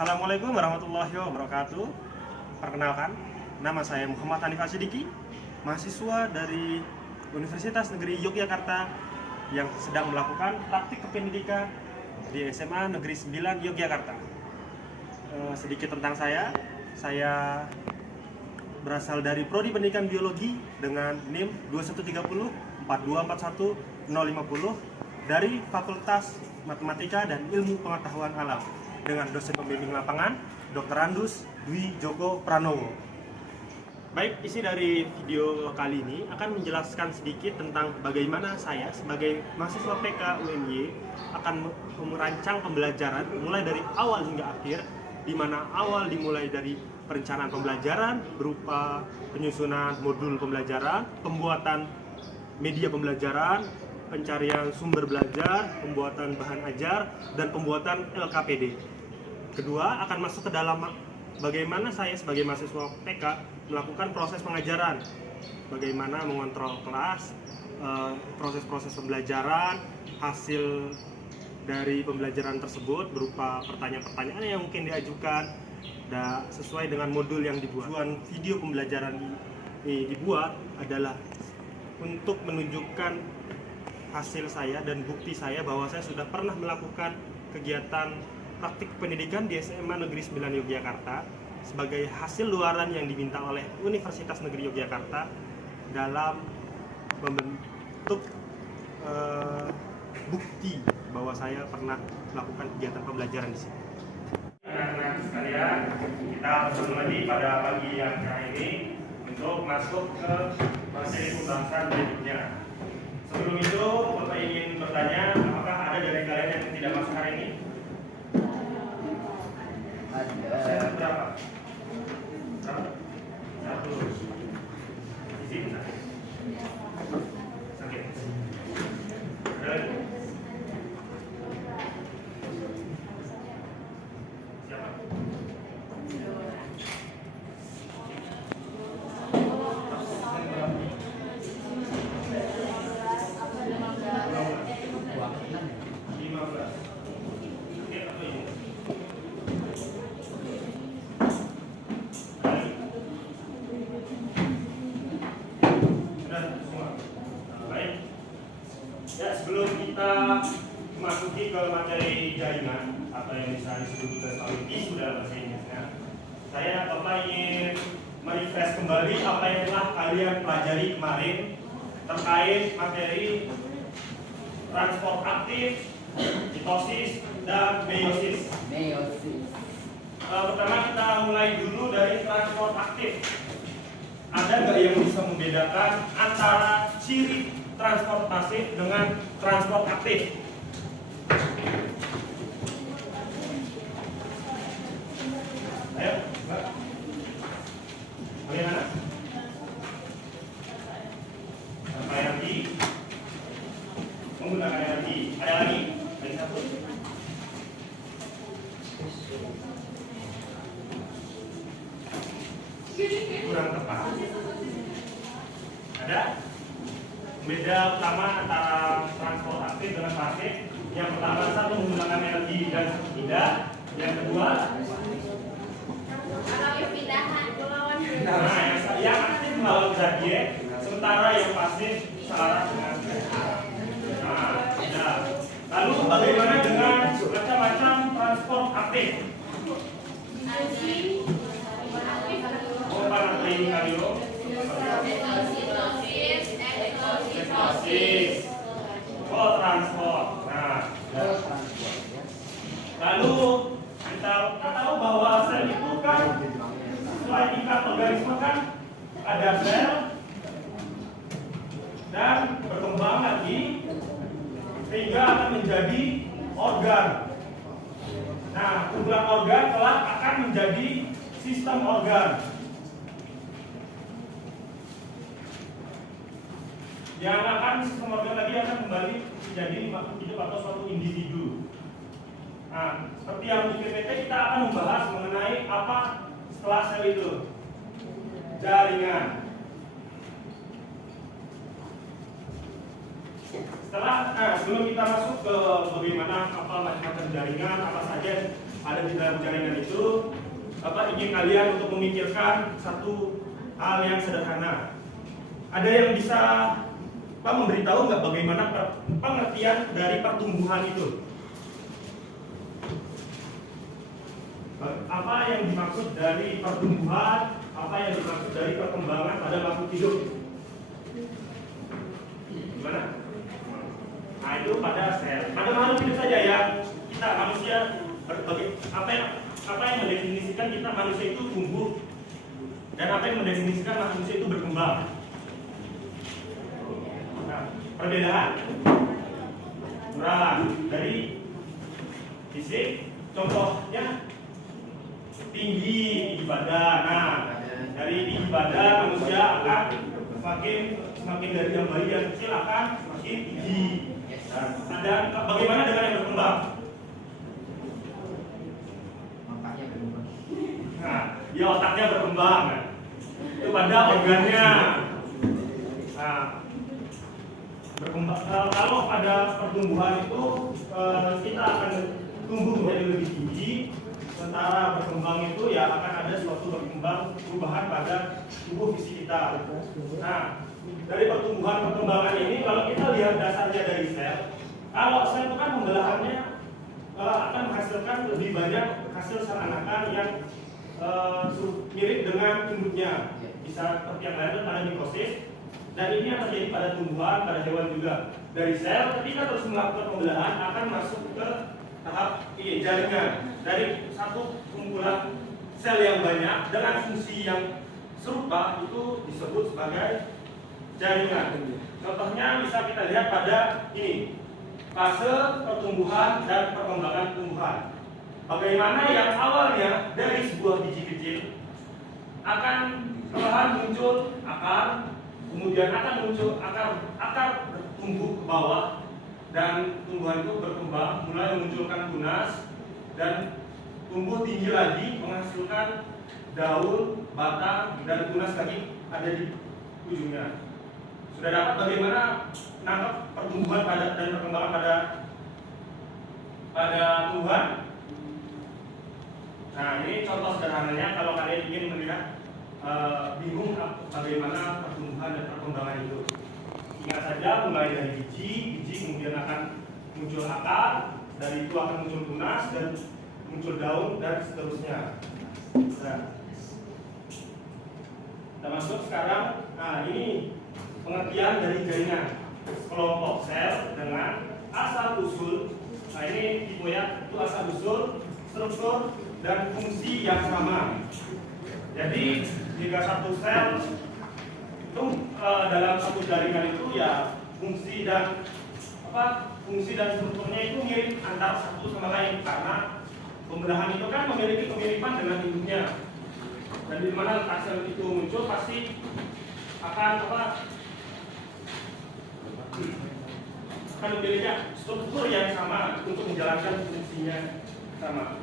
Assalamualaikum warahmatullahi wabarakatuh. Perkenalkan, nama saya Muhammad Hanif Asyidiki, mahasiswa dari Universitas Negeri Yogyakarta yang sedang melakukan praktik kependidikan di SMA Negeri 9 Yogyakarta. Sedikit tentang saya berasal dari Prodi Pendidikan Biologi dengan NIM 2130 4241 050 dari Fakultas Matematika dan Ilmu Pengetahuan Alam dengan dosen pembimbing lapangan Dr. Andus Dwi Joko Pranowo. Baik, isi dari video kali ini akan menjelaskan sedikit tentang bagaimana saya sebagai mahasiswa PK UNY akan merancang pembelajaran mulai dari awal hingga akhir, di mana awal dimulai dari perencanaan pembelajaran berupa penyusunan modul pembelajaran, pembuatan media pembelajaran, pencarian sumber belajar, pembuatan bahan ajar, dan pembuatan LKPD. Kedua, akan masuk ke dalam bagaimana saya sebagai mahasiswa PK melakukan proses pengajaran, bagaimana mengontrol kelas, proses-proses pembelajaran, hasil dari pembelajaran tersebut berupa pertanyaan-pertanyaan yang mungkin diajukan sesuai dengan modul yang dibuat. Tujuan video pembelajaran ini dibuat adalah untuk menunjukkan hasil saya dan bukti saya bahwa saya sudah pernah melakukan kegiatan praktik pendidikan di SMA Negeri 9 Yogyakarta sebagai hasil luaran yang diminta oleh Universitas Negeri Yogyakarta dalam membentuk bukti bahwa saya pernah melakukan kegiatan pembelajaran di sini. Anak-anak sekalian, kita langsung lagi pada pagi yang ini untuk masuk ke materi pembahasan berikutnya. Sebelum itu, Bapak ingin bertanya, apakah ada dari kalian yang tidak masuk hari ini? Ada. Berapa? Satu. Izin, sakit. Ada lagi? Siapa? Ya, sebelum kita memasuki ke materi jaringan atau yang bisa disebut juga sebagai isu dalam bahasa Inggrisnya, saya Bapak ingin merefresh kembali apa yang telah kalian pelajari kemarin terkait materi transport aktif, mitosis, dan meiosis. Pertama kita mulai dulu dari transport aktif. Ada nggak yang bisa membedakan antara ciri transport pasif dengan transport aktif? Ayo, Mbak. Bagaimana? Tanpa energi, menggunakan energi. Ada lagi? Ada satu? Kurang tepat. Ada? Beda utama antara transport aktif dengan pasif. Yang pertama, satu menggunakan energi dan satu tidak. Yang kedua, yang aktif melawan zodiak, sementara yang pasif selaras dengan tidak. Lalu bagaimana dengan macam-macam transport aktif? Transport. Nah, lalu kita tahu bahwa sel itu kan selain tingkat organisme kan ada sel dan berkembang lagi sehingga akan menjadi organ. Nah, kumpulan organ kelak akan menjadi sistem organ. Yang akan sistem organ tadi akan kembali menjadi makhluk hidup atau suatu individu. Nah, seperti yang di PPT kita akan membahas mengenai apa setelah sel itu. Jaringan. Sebelum kita masuk ke bagaimana apa macam jaringan, apa saja ada ada di dalam jaringan itu, Bapak ingin kalian untuk memikirkan satu hal yang sederhana. Ada yang bisa Pak memberitahu nggak bagaimana pengertian dari pertumbuhan itu? Apa yang dimaksud dari pertumbuhan? Apa yang dimaksud dari perkembangan pada makhluk hidup? Gimana? Nah itu pada sel. Pada makhluk hidup saja ya. Kita manusia apa yang mendefinisikan kita manusia itu tumbuh dan apa yang mendefinisikan manusia itu berkembang. Nah, perbedaan murah dari fisik, contohnya tinggi badan. Nah, dari tinggi badan manusia akan semakin dari yang bayi yang kecil akan semakin tinggi. Nah, dan bagaimana dengan yang berkembang? Nah, ya otaknya berkembang. Itu pada organnya. Nah, berkembang. Kalau pada pertumbuhan itu kita akan tumbuh menjadi lebih tinggi. Sementara berkembang itu ya akan ada suatu berkembang perubahan pada tubuh fisik kita. Nah, dari pertumbuhan-perkembangan ini kalau kita lihat dasarnya dari sel, kalau sel itu kan pembelahannya akan menghasilkan lebih banyak hasil sel anakan yang mirip dengan induknya. Bisa seperti yang lain pada mitosis, dan ini yang terjadi pada tumbuhan, pada hewan juga. Dari sel ketika terus melakukan pembelahan akan masuk ke tahap jaringan. Dari satu kumpulan sel yang banyak dengan fungsi yang serupa itu disebut sebagai jaringan. Contohnya bisa kita lihat pada ini, fase pertumbuhan dan perkembangan tumbuhan. Bagaimana yang awalnya dari sebuah biji kecil akan perlahan muncul akar, kemudian akan muncul akar bertumbuh ke bawah, dan tumbuhan itu berkembang, mulai memunculkan tunas dan tumbuh tinggi lagi, menghasilkan daun, batang, dan tunas lagi ada di ujungnya. Sudah dapat bagaimana nangkep pertumbuhan dan perkembangan pada tumbuhan? Nah, ini contoh sederhananya kalau kalian ingin melihat bingung bagaimana pertumbuhan dan perkembangan itu. Ingat saja mulai dari biji kemudian akan muncul akar, dari itu akan muncul tunas dan muncul daun dan seterusnya. Nah, kita masuk sekarang. Nah, ini pengertian dari jaringan kelompok sel dengan asal usul. Nah, ini tipe ya, itu asal usul, struktur dan fungsi yang sama. Jadi jika satu sel itu dalam satu jaringan itu ya fungsi dan strukturnya itu mirip antara satu sama lain, karena pembelahan itu kan memiliki kemiripan dengan induknya. Dan di mana hasil itu muncul pasti akan memiliki struktur yang sama untuk menjalankan fungsinya sama.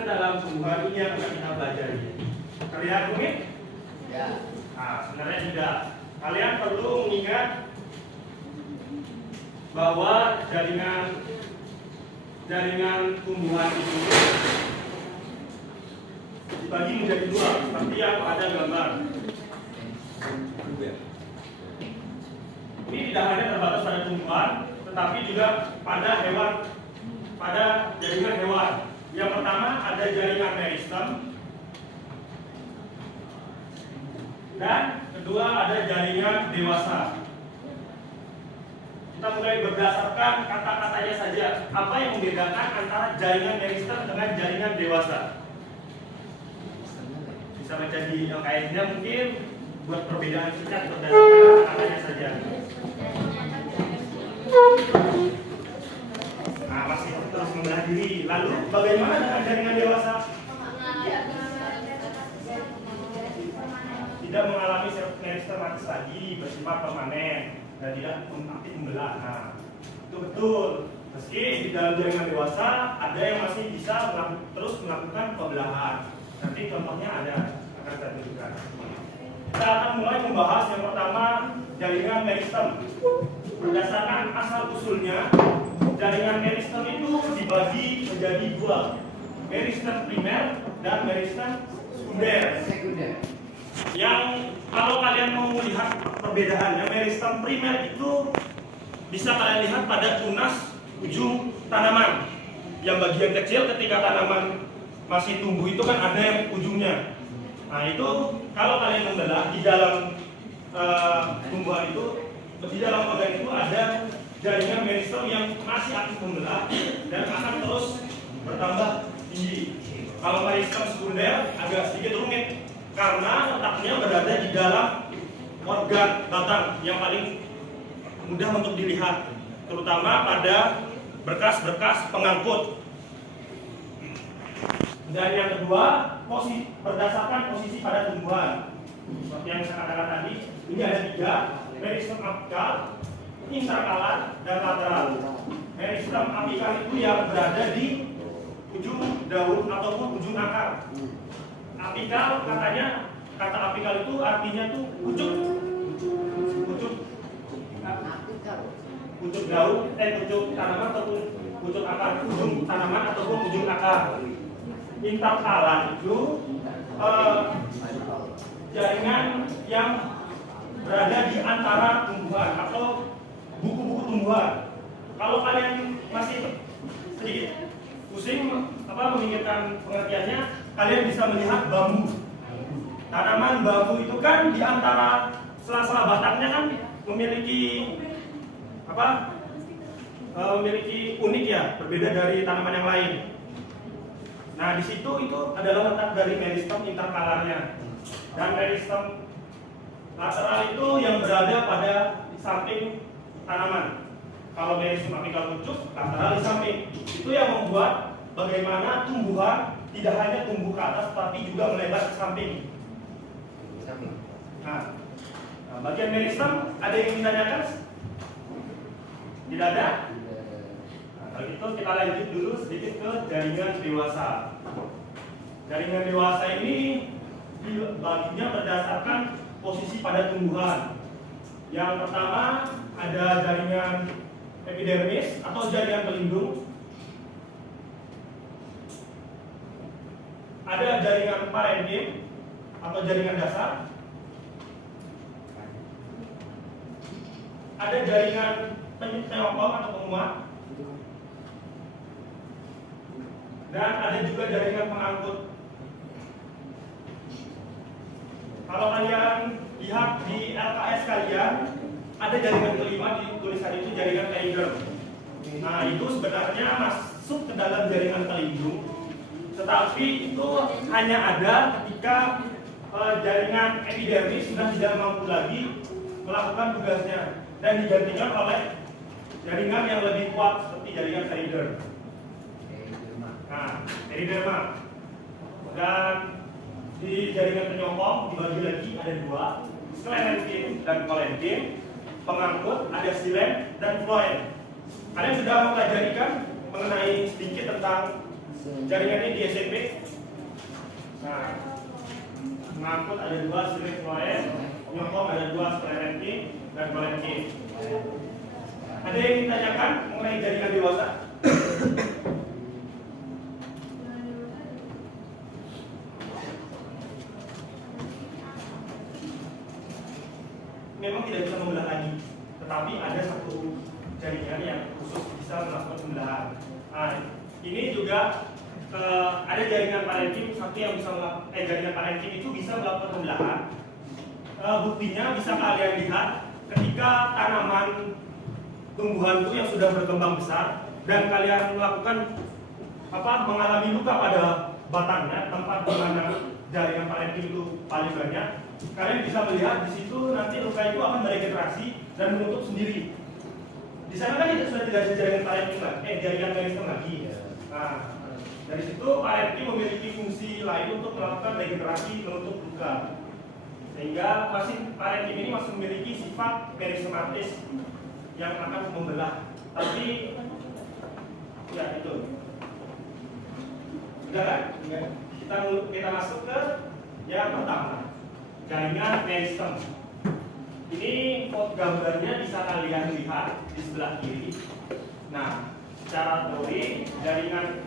Dalam tumbuhan ini yang akan kita pelajari. Terlihat rumit? Ya. Nah, sebenarnya tidak. Kalian perlu mengingat bahwa jaringan tumbuhan itu dibagi menjadi dua, seperti yang ada gambar. Ini tidak hanya terbatas pada tumbuhan, tetapi juga pada hewan, pada jaringan hewan. Yang pertama ada jaringan meristem, dan kedua ada jaringan dewasa. Kita mulai berdasarkan kata-katanya saja. Apa yang membedakan antara jaringan meristem dengan jaringan dewasa? Bisa baca di LKS-nya mungkin, buat perbedaan singkat berdasarkan kata-katanya saja. Nah, masih terus membelah diri. Lalu bagaimana dengan jaringan dewasa? Tidak mengalami meristematitis lagi, bersifat permanen dan tidak aktif membelah. Nah, itu betul. Meski di dalam jaringan dewasa ada yang masih bisa terus melakukan pembelahan. Nanti contohnya akan saya tunjukkan. kita akan mulai membahas yang pertama jaringan meristem. Berdasarkan asal usulnya, jaringan meristem itu dibagi menjadi dua, meristem primer dan meristem sekunder. Yang kalau kalian mau melihat perbedaannya, meristem primer itu bisa kalian lihat pada tunas ujung tanaman. Yang bagian kecil ketika tanaman masih tumbuh itu kan ada yang ujungnya. Nah itu kalau kalian membelah di dalam tumbuhan itu, di dalam organ itu ada jaringan meristem yang masih aktif membelah dan akan terus bertambah tinggi. Kalau meristem sekunder agak sedikit rumit karena letaknya berada di dalam organ batang yang paling mudah untuk dilihat, terutama pada berkas-berkas pengangkut. Dan yang kedua, berdasarkan posisi pada tumbuhan. Seperti yang saya katakan tadi, ini ada tiga, meristem apikal, interkalar, dan lateral. Meristem apikal itu yang berada di ujung daun ataupun ujung akar. Apikal katanya, kata apikal itu artinya tuh pucuk daun, pucuk tanaman ataupun pucuk akar, ujung tanaman ataupun ujung akar. Interkalar itu jaringan yang berada di antara tumbuhan atau buku-buku tumbuhan. Kalau kalian masih sedikit pusing memikirkan pengertiannya, kalian bisa melihat bambu. Tanaman bambu itu kan di antara sela-sela batangnya kan memiliki memiliki unik ya, berbeda dari tanaman yang lain. Nah di situ itu adalah letak dari meristem interkalarnya. Dan meristem lateral itu yang berada pada samping tanaman. Kalau meristem apikal pucuk, lateral di samping. Itu yang membuat bagaimana tumbuhan tidak hanya tumbuh ke atas, tapi juga melebar ke samping. Nah, bagian meristem ada yang ditanyakan? Tidak ada? Nah, kalau gitu kita lanjut dulu sedikit ke jaringan dewasa. Jaringan dewasa ini dibaginya berdasarkan posisi pada tumbuhan. Yang pertama ada jaringan epidermis atau jaringan pelindung. Ada jaringan parenkim atau jaringan dasar. Ada jaringan penyokong atau penguat. Dan ada juga jaringan pengangkut. Kalau kalian lihat di LKS kalian, ada jaringan kelima di tulisan itu jaringan Geiger. Nah itu sebenarnya masuk ke dalam jaringan pelindung, tetapi itu hanya ada ketika jaringan epidermis sudah tidak mampu lagi melakukan tugasnya dan digantikan oleh jaringan yang lebih kuat seperti jaringan Geiger. Nah, periderma. Dan di jaringan penyokong dibagi lagi ada dua, sklerenkin dan kolenkin. Pengangkut ada silen dan floem. Kalian sudah mempelajari kan mengenai sedikit tentang jaringan ini di SMP? Nah, pengangkut ada dua, silen, floem. Penyokong ada dua, sklerenkin dan kolenkin. Ada yang ditanyakan mengenai jaringan dewasa? Memang tidak bisa membelah lagi, tetapi ada satu jaringan yang khusus bisa melakukan pembelahan. Nah, ini juga ada jaringan parenkim satu yang bisa jaringan parenkim itu bisa melakukan pembelahan. Buktinya bisa kalian lihat ketika tanaman tumbuhan itu yang sudah berkembang besar dan kalian melakukan mengalami luka pada batangnya, tempat di mana jaringan parenkim itu paling banyak. Kalian bisa melihat di situ nanti luka itu akan meregenerasi dan menutup sendiri. Di sana kan sudah tidak ada jaringan parenkim lagi, jaringan meristem lagi. Nah, dari situ parenkim memiliki fungsi lain untuk melakukan regenerasi menutup luka. Sehingga parenkim ini masih memiliki sifat meristematis yang akan membelah. Tapi ya itu. Sudah kan? Kita masuk ke yang pertama. jaringan meristem. Ini gambarnya bisa kalian lihat di sebelah kiri. Nah, secara teori jaringan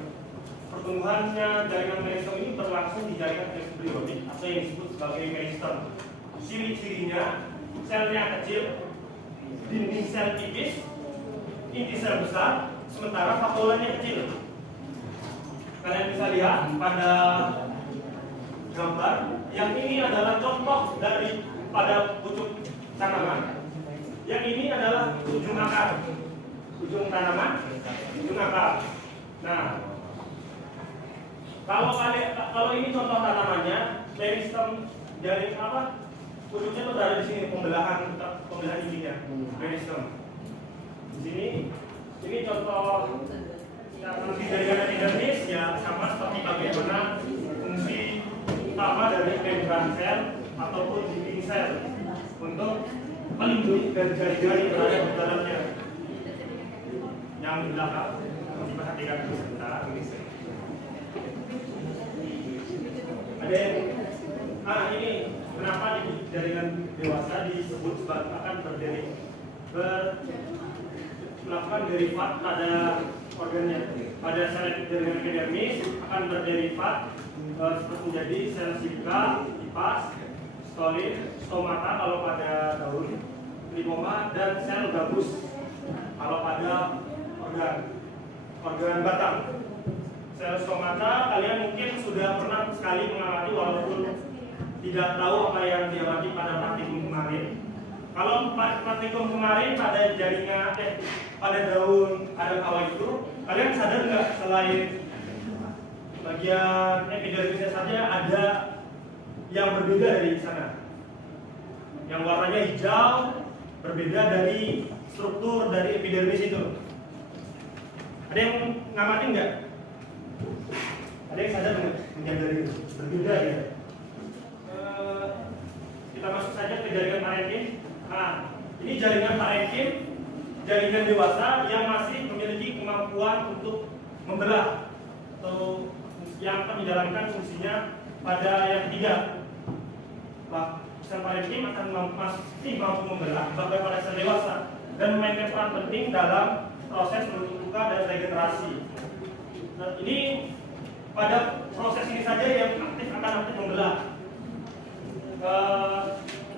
pertumbuhannya jaringan meristem ini berlangsung di jaringan embrionik atau yang disebut sebagai meristem. Ciri-cirinya selnya kecil, dinding sel tipis, inti sel besar, sementara vakuolanya kecil. Kalian bisa lihat pada gambar yang ini adalah contoh dari pada pucuk tanaman. Yang ini adalah ujung akar, ujung tanaman, ujung akar. Nah, kalau ini contoh tanamannya, meristem dari apa? Pucuknya itu berada di sini, pembelahan intinya, meristem. Di sini, ini contoh fungsi jaringan epidermis ya sama seperti bagaimana fungsi utama dari membran sel ataupun dinding sel untuk melindungi dari jari-jari berada di dalamnya. Yang di belakang, diperhatikan dulu sebentar. Ada yang, ini kenapa di jaringan dewasa disebut sebagai akan melakukan derivat pada organnya. Pada sel jaringan epidermis akan berderivat seperti menjadi sel silika, tipas, stolin, stomata kalau pada daun, limoma, dan sel gabus kalau pada organ batang. Sel stomata kalian mungkin sudah pernah sekali mengamati walaupun tidak tahu apa yang diamati pada praktikum kemarin. Kalau praktikum kemarin pada jaringan pada daun ada kawah itu, kalian sadar nggak selain bagian epidermisnya saja ada yang berbeda dari sana? Yang warnanya hijau berbeda dari struktur dari epidermis itu. Ada yang ngamatin nggak? Ada yang sadar nggak menyadari itu? Berbeda ya. Kita masuk saja ke jaringan parenkim. Nah, ini jaringan parenkim, jaringan dewasa yang masih memiliki kemampuan untuk membelah atau yang akan menjalankan fungsinya pada yang ketiga. Sel parenkim akan masih mampu membelah bahkan pada sel dewasa dan memainkan peran penting dalam proses membentuk luka dan regenerasi. Nah, ini pada proses ini saja yang akan aktif membelah.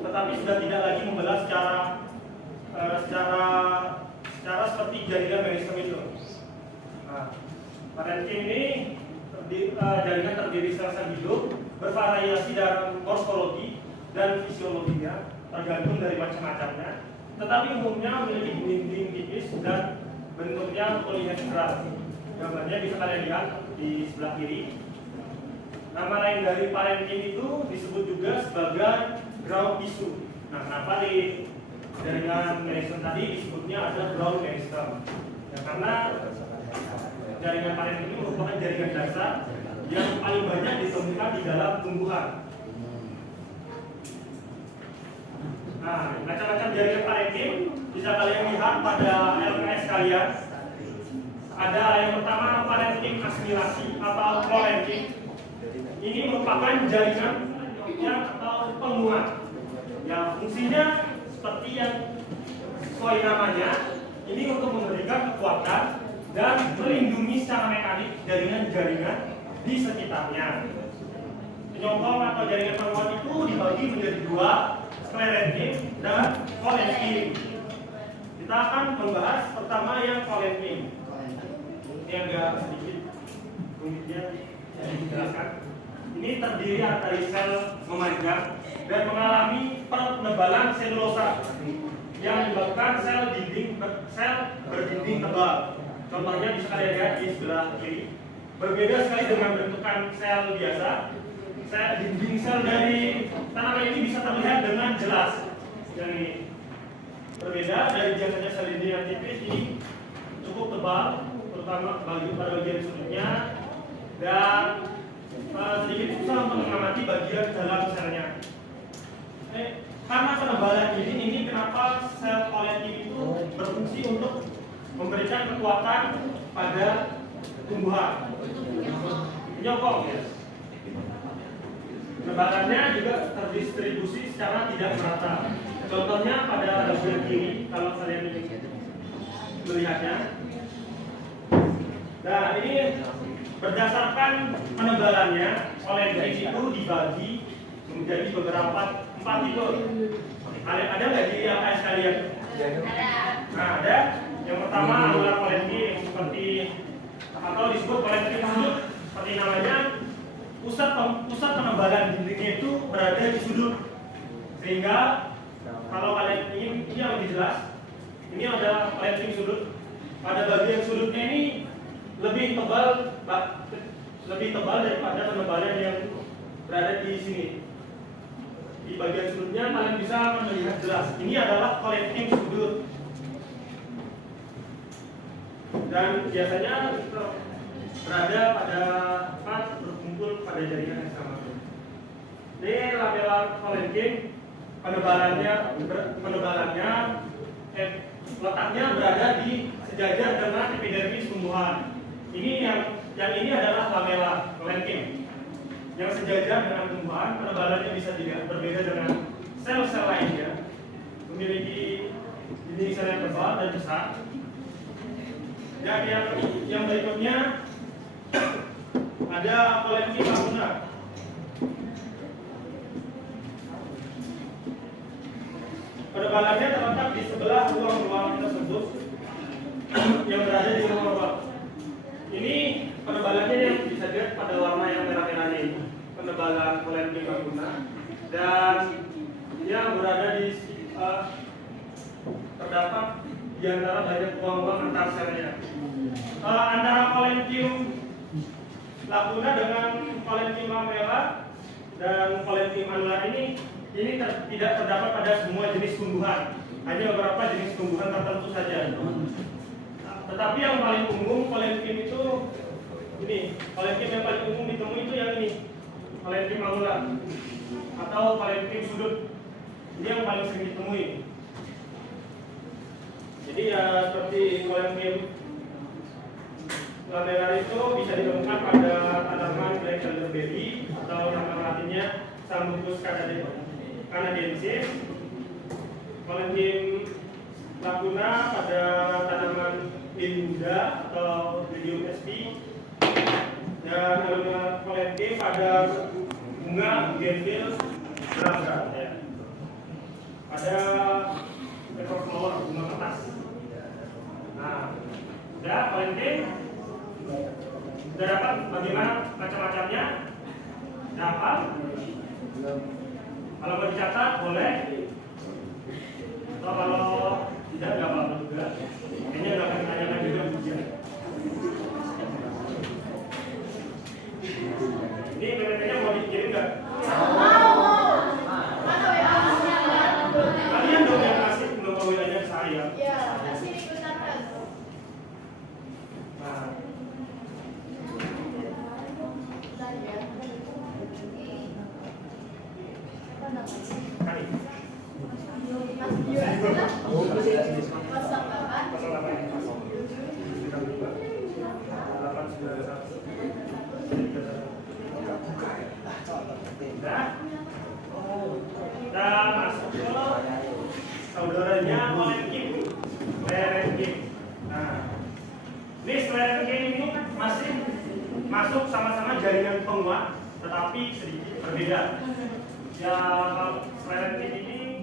Tetapi sudah tidak lagi membelah secara seperti jaringan meristem itu. Nah, parenkim ini jaringan terdiri sel-sel hidup bervariasi dalam morfologi dan fisiologinya tergantung dari macam-macamnya, tetapi umumnya memiliki dinding tipis dan bentuknya polihedral. Gambarnya bisa kalian lihat di sebelah kiri. Nama lain dari parenkim itu disebut juga sebagai ground tissue. Nah, kenapa di jaringan meristem tadi disebutnya ada ground meristem? Ya, karena jaringan parenkim ini merupakan jaringan dasar yang paling banyak ditemukan di dalam tumbuhan. Nah, macam-macam jaringan parenkim bisa kalian lihat pada LKS kalian. Ada yang pertama parenkim asimilasi atau parenkim. Ini merupakan jaringan atau penguat. Ya, fungsinya seperti yang sesuai namanya, ini untuk memberikan kekuatan dan melindungi secara mekanik jaringan-jaringan di sekitarnya. Penyokong atau jaringan penguat itu dibagi menjadi dua, sklerenkim dan kolenkim. Kita akan membahas pertama yang kolenkim. Ini agak sedikit rumitnya dijelaskan. Ini terdiri dari sel memanjang dan mengalami penebalan selulosa yang menyebabkan sel berdinding tebal. Contohnya bisa kalian lihat di sebelah kiri. Berbeda sekali dengan bentukan sel biasa. Dinding sel dari tanaman ini bisa terlihat dengan jelas. Yang ini berbeda dari biasanya sel dinding yang tipis, ini cukup tebal, terutama pada bagian sudutnya, dan sedikit susah untuk mengamati bagian dalam selnya. Karena penebalan ini kenapa sel kolenkim itu berfungsi untuk memberikan kekuatan pada tumbuhan. Menyokong ya. Penebalannya juga terdistribusi secara tidak merata. Contohnya pada bagian kiri, kalau kalian melihatnya. Nah, ini berdasarkan penebalannya, polenting itu dibagi menjadi beberapa 4 tipe. Ada nggak di LKS kalian? Nah, ada. Yang pertama adalah polenting seperti atau disebut polenting sudut, seperti namanya. Pusat penebalan dindingnya itu berada di sudut, sehingga kalau kalian ingin ini yang lebih jelas, ini ada polenting sudut. Pada bagian sudutnya ini lebih tebal daripada penebalan yang berada di sini. Di bagian sudutnya kalian bisa melihat jelas. Ini adalah polenting sudut, dan biasanya berada pada berkumpul pada jaringan yang sama. Ini lamelar polenting, penebalannya letaknya berada di sejajar dengan epidermis tumbuhan. Ini yang ini adalah lamela polenting. Yang sejajar dengan tumbuhan, penebalannya bisa juga berbeda dengan sel-sel lainnya, memiliki dinding sel yang tebal dan besar. Dan yang berikutnya ada polenting lacuna. Penebalannya terletak di sebelah ruang-ruang tersebut yang berada di ruang-ruang. Ini penebalannya yang bisa dilihat pada warna yang merah-merah ini. Penebalan polenting lacuna, dan yang berada di terdapat di antara banyak ruang-ruang antar selnya. Antara polenting lacuna dengan polenting lamella dan polenting annular ini tidak terdapat pada semua jenis tumbuhan, hanya beberapa jenis tumbuhan tertentu saja. Tetapi yang paling umum polenting itu ini, polenting yang paling umum ditemui itu yang ini, polenting annular atau polenting sudut. Ini yang paling sering ditemui. Jadi ya seperti polenting lamella itu bisa ditemukan pada tanaman Black Elderberry atau nama latinnya Sambucus canadensis. Polenting lacuna pada tanaman Linda atau Lilium sp. Dan polenting pada bunga Bougainville granda, ya. Pada ekor flower bunga kertas. Nah, udah polenting. Sudah dapat bagaimana macam-macamnya? Dapat? Kalau mau dicatat boleh. Atau kalau tidak nggak apa-apa juga. Kayaknya nggak akan ditanyakan juga ujian. Ini PPT-nya mau dikirim nggak? Kalian dong yang kasih, belum mau WA-nya ke saya. Ya, kasih ikutan. Nah. Kita masuk ke saudaranya polenting sclerenchyme. Nah, ini sclerenchyme ini masih masuk sama-sama jaringan penguat, tetapi sedikit berbeda. Ya, sclerenchyme ini